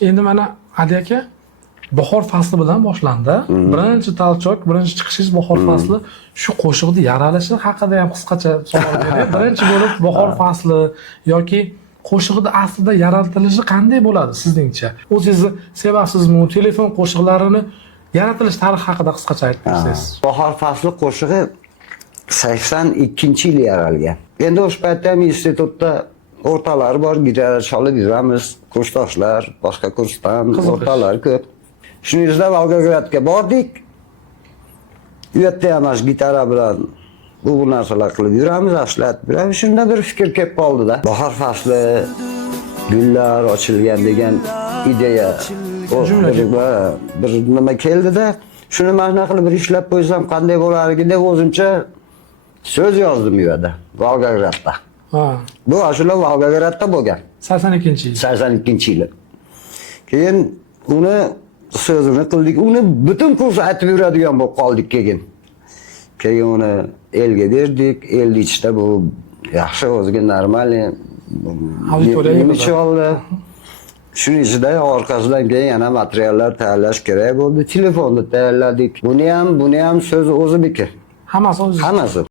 Endi mana Adi aka bahor fasli bilan boshlandi. Birinchi talchoq, birinchi chiqishingiz bahor fasli. Shu qo'shiqni yaralishi haqida ham qisqacha savol beray. Birinchi bo'lib bahor fasli yoki qo'shiqni aslida yaratilishi qanday bo'ladi sizningcha? O'zingizni sevasizmi? Telefon qo'shiqlarini yaratilish tarixi haqida qisqacha aytib bersangiz. Bahor fasli qo'shig'i 82-yil yaralgan. Endi o'sha paytda ham institutda o'rtalar bor, gitara chalib yuramiz, kursdoshlar, boshqa kursdan o'rtalar ko'p. Shuningizda Volgogradga bordik. U yerda ham gitara bilan bu narsalar qilib yuramiz, ashlatib yuramiz. Shunda bir fikr kelib qoldi-da. Bahor fasli, gullar ochilgan degan ideya bir nima keldi-da. Shuni mana qilib bir ishlab qo'ysam qanday bo'lardi deb o'zimcha so'z yozdim u yerda, Volgogradda. Bu ashula Volgogradda bo'lgan. 82-yil. 82-yil. Keyin uni so'zini qildik. Uni butun kurs aytib yuradigan bo'lib qoldik keyin. Keyin uni elga berdik. El ichida bu yaxshi o'ziga normal auditoriya oldi. Shuning ichida orqasidan keyin yana materiallar tayyorlash kerak bo'ldi. Telefonni tayyorladik. Buni ham so'zi o'ziniki. Hammasi o'zi. Hammasi.